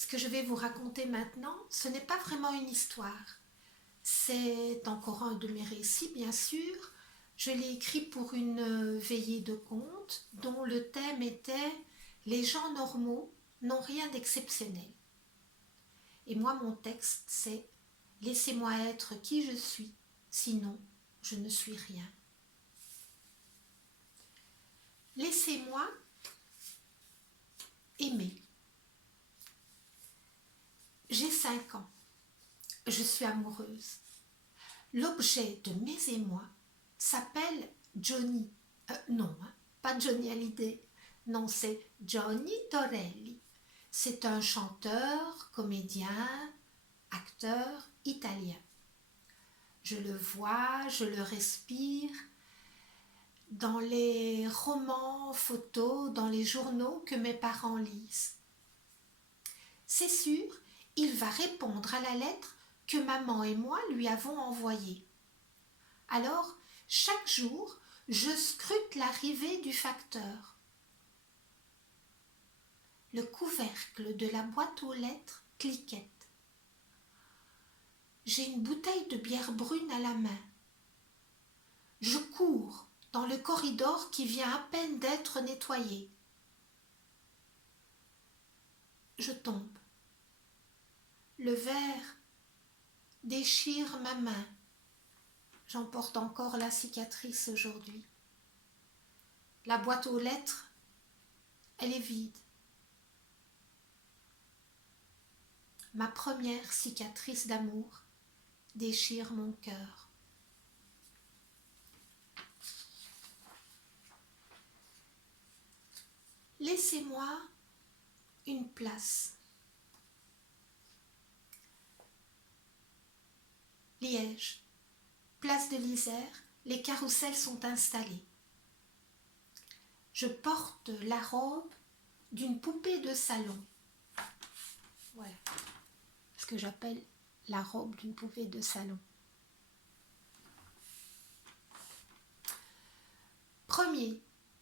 Ce que je vais vous raconter maintenant, ce n'est pas vraiment une histoire. C'est encore un de mes récits, bien sûr. Je l'ai écrit pour une veillée de contes dont le thème était « Les gens normaux n'ont rien d'exceptionnel ». Et moi, mon texte, c'est « Laissez-moi être qui je suis, sinon je ne suis rien ». Laissez-moi aimer. J'ai 5 ans. Je suis amoureuse. L'objet de mes émois s'appelle Johnny. Non, hein, pas Johnny Hallyday. Non, c'est Johnny Torelli. C'est un chanteur, comédien, acteur italien. Je le vois, je le respire dans les romans, photos, dans les journaux que mes parents lisent. C'est sûr, il va répondre à la lettre que maman et moi lui avons envoyée. Alors, chaque jour, je scrute l'arrivée du facteur. Le couvercle de la boîte aux lettres cliquette. J'ai une bouteille de bière brune à la main. Je cours dans le corridor qui vient à peine d'être nettoyé. Je tombe. Le verre déchire ma main. J'en porte encore la cicatrice aujourd'hui. La boîte aux lettres, elle est vide. Ma première cicatrice d'amour déchire mon cœur. Laissez-moi une place. Liège, place de l'Isère, les carrousels sont installés. Je porte la robe d'une poupée de salon. Voilà ce que j'appelle la robe d'une poupée de salon. Premier,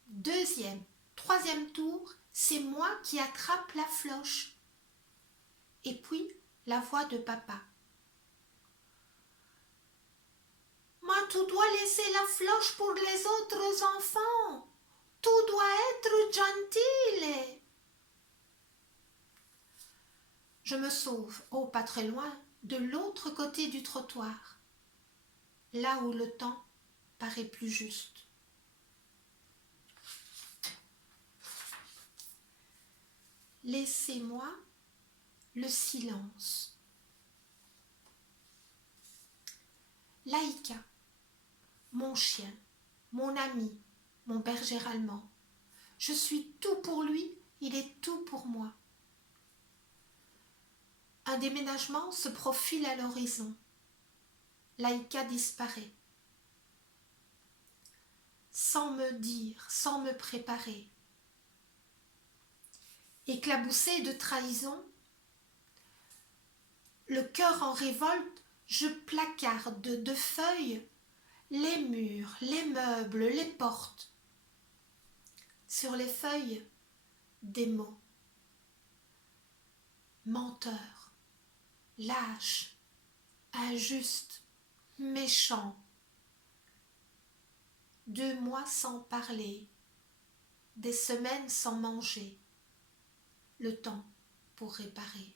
deuxième, troisième tour, c'est moi qui attrape la floche. Et puis, la voix de papa. Mais tu dois laisser la floche pour les autres enfants. Tout doit être gentil. Je me sauve, oh pas très loin, de l'autre côté du trottoir, là où le temps paraît plus juste. Laissez-moi le silence. Laïka, mon chien, mon ami, mon berger allemand. Je suis tout pour lui, il est tout pour moi. Un déménagement se profile à l'horizon. Laïka disparaît. Sans me dire, sans me préparer. Éclaboussée de trahison, le cœur en révolte, je placarde de feuilles les murs, les meubles, les portes. Sur les feuilles, des mots. Menteur, lâche, injuste, méchant. 2 mois sans parler, des semaines sans manger, le temps pour réparer.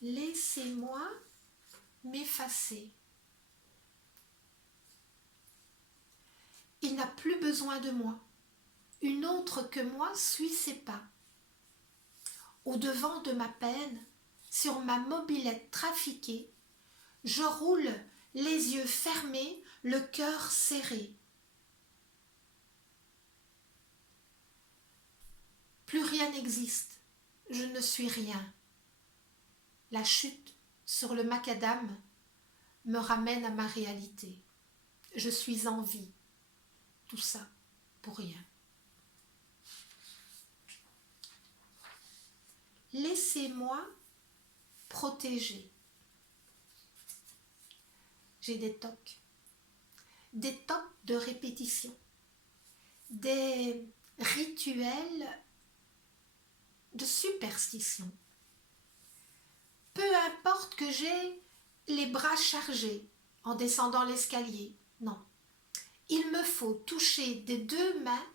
Laissez-moi m'effacer. Il n'a plus besoin de moi. Une autre que moi suit ses pas. Au-devant de ma peine, sur ma mobilette trafiquée, je roule les yeux fermés, le cœur serré. Plus rien n'existe, je ne suis rien. La chute sur le macadam me ramène à ma réalité. Je suis en vie. Tout ça pour rien. Laissez-moi protéger. J'ai des tocs de répétition, des rituel de superstition. Peu importe que j'ai les bras chargés en descendant l'escalier, non. Il me faut toucher des deux mains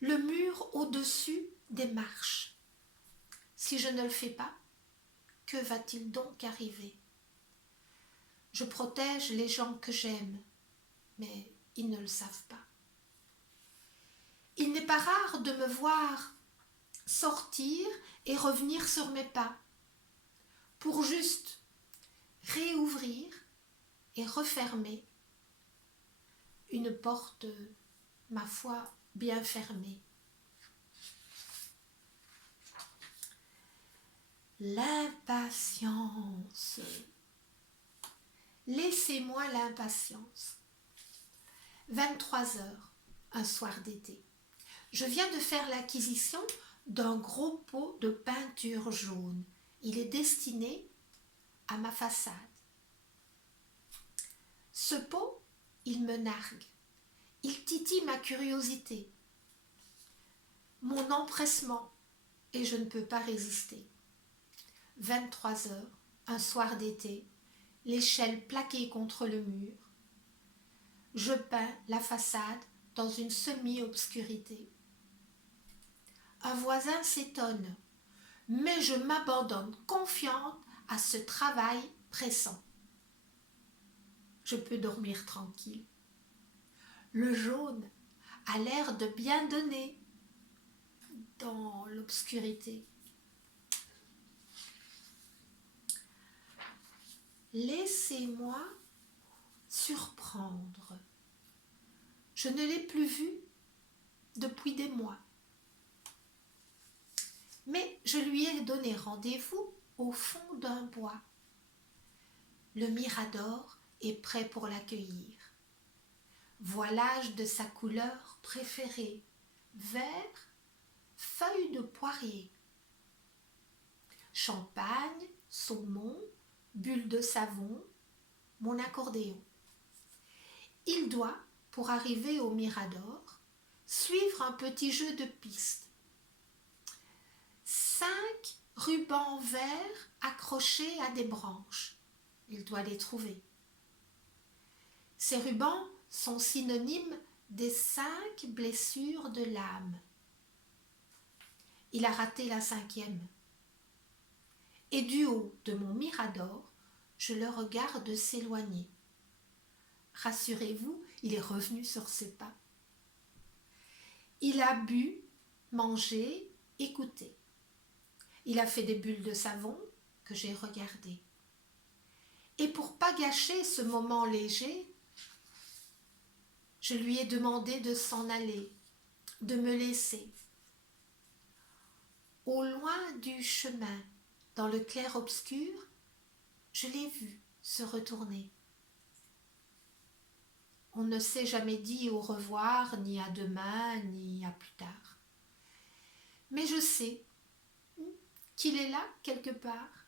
le mur au-dessus des marches. Si je ne le fais pas, que va-t-il donc arriver? Je protège les gens que j'aime, mais ils ne le savent pas. Il n'est pas rare de me voir sortir et revenir sur mes pas pour juste réouvrir et refermer une porte, ma foi, bien fermée. L'impatience. Laissez-moi l'impatience. 23 heures, un soir d'été. Je viens de faire l'acquisition d'un gros pot de peinture jaune. Il est destiné à ma façade. Ce pot, il me nargue. Il titille ma curiosité, mon empressement, et je ne peux pas résister. 23 heures, un soir d'été, l'échelle plaquée contre le mur. Je peins la façade dans une semi-obscurité. Un voisin s'étonne, mais je m'abandonne confiante à ce travail pressant. Je peux dormir tranquille. Le jaune a l'air de bien donner dans l'obscurité. Laissez-moi surprendre. Je ne l'ai plus vu depuis des mois. Mais je lui ai donné rendez-vous au fond d'un bois. Le mirador est prêt pour l'accueillir. Voilage de sa couleur préférée, vert, feuilles de poirier. Champagne, saumon, bulles de savon, mon accordéon. Il doit, pour arriver au mirador, suivre un petit jeu de piste. 5 rubans verts accrochés à des branches. Il doit les trouver. Ces rubans sont synonymes des 5 blessures de l'âme. Il a raté la 5e. Et du haut de mon mirador, je le regarde s'éloigner. Rassurez-vous, il est revenu sur ses pas. Il a bu, mangé, écouté. Il a fait des bulles de savon que j'ai regardées. Et pour pas gâcher ce moment léger, je lui ai demandé de s'en aller, de me laisser. Au loin du chemin, dans le clair-obscur, je l'ai vu se retourner. On ne s'est jamais dit au revoir, ni à demain, ni à plus tard. Mais je sais qu'il est là quelque part,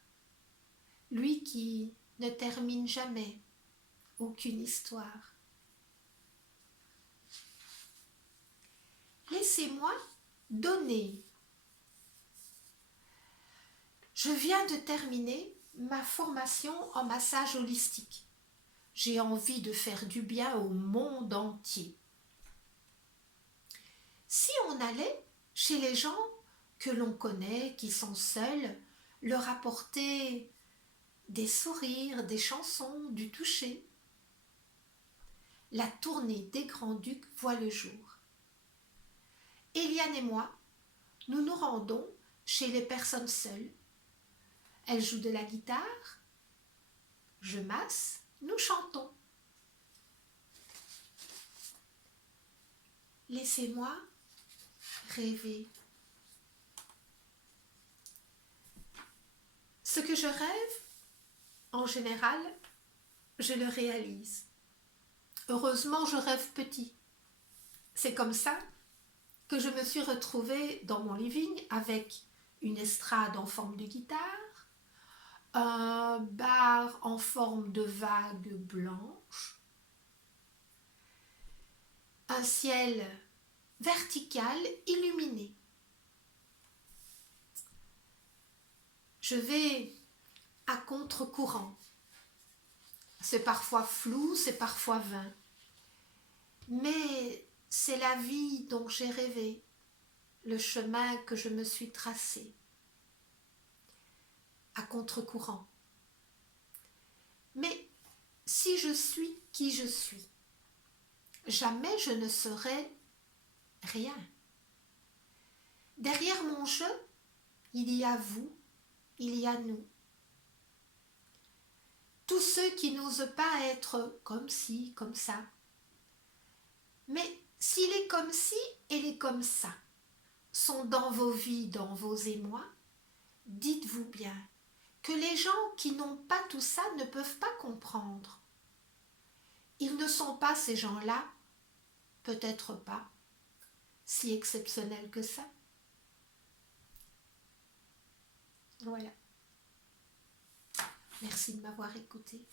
lui qui ne termine jamais aucune histoire. Laissez-moi donner. Je viens de terminer ma formation en massage holistique. J'ai envie de faire du bien au monde entier. Si on allait chez les gens que l'on connaît, qui sont seuls, leur apporter des sourires, des chansons, du toucher. La tournée des Grands-Ducs voit le jour. Eliane et moi, nous nous rendons chez les personnes seules. Elle joue de la guitare, je masse, nous chantons. Laissez-moi rêver. Ce que je rêve, en général, je le réalise. Heureusement, je rêve petit. C'est comme ça que je me suis retrouvée dans mon living avec une estrade en forme de guitare, un bar en forme de vague blanche, un ciel verticale illuminée. Je vais à contre-courant. C'est parfois flou, c'est parfois vain. Mais c'est la vie dont j'ai rêvé, le chemin que je me suis tracé. À contre-courant. Mais si je suis qui je suis, jamais je ne serai rien. Derrière mon jeu, il y a vous, il y a nous. Tous ceux qui n'osent pas être comme ci, comme ça. Mais si les comme ci et les comme ça sont dans vos vies, dans vos émois, dites-vous bien que les gens qui n'ont pas tout ça ne peuvent pas comprendre. Ils ne sont pas, ces gens-là, peut-être pas, si exceptionnels que ça. Voilà. Merci de m'avoir écouté.